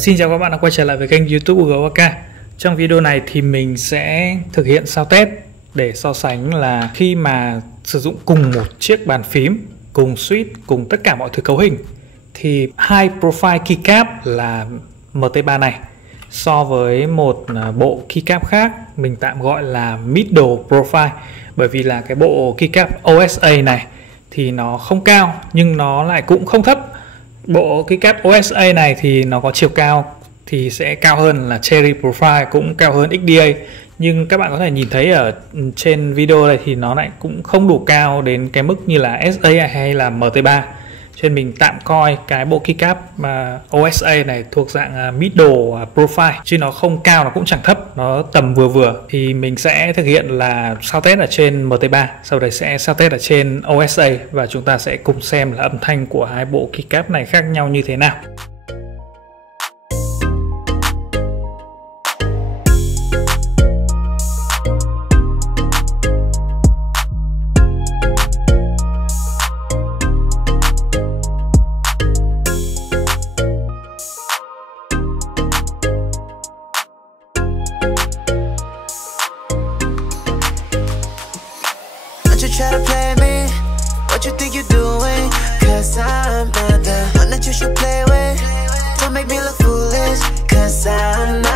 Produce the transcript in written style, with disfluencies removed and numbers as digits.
Xin chào các bạn đã quay trở lại với kênh YouTube của GOAK. Trong video này thì mình sẽ thực hiện sound test để so sánh là khi mà sử dụng cùng một chiếc bàn phím, cùng switch, cùng tất cả mọi thứ cấu hình thì High Profile Keycap là MT3 này so với một bộ keycap khác mình tạm gọi là Middle Profile, bởi vì là cái bộ keycap OSA này thì nó không cao nhưng nó lại cũng không thấp. Bộ keycap OSA này thì nó có chiều cao thì sẽ cao hơn là Cherry Profile, cũng cao hơn XDA, nhưng các bạn có thể nhìn thấy ở trên video này thì nó lại cũng không đủ cao đến cái mức như là SA hay là MT3. Cho nên mình tạm coi cái bộ keycap OSA này thuộc dạng Middle Profile, chứ nó không cao nó cũng chẳng thấp, nó tầm vừa vừa. Thì mình sẽ thực hiện là sound test ở trên MT3, sau đấy sẽ sound test ở trên OSA, và chúng ta sẽ cùng xem là âm thanh của hai bộ keycap này khác nhau như thế nào. You try to play me, what you think you're doing? Cause I'm not the one that you should play with. Don't make me look foolish, cause I'm not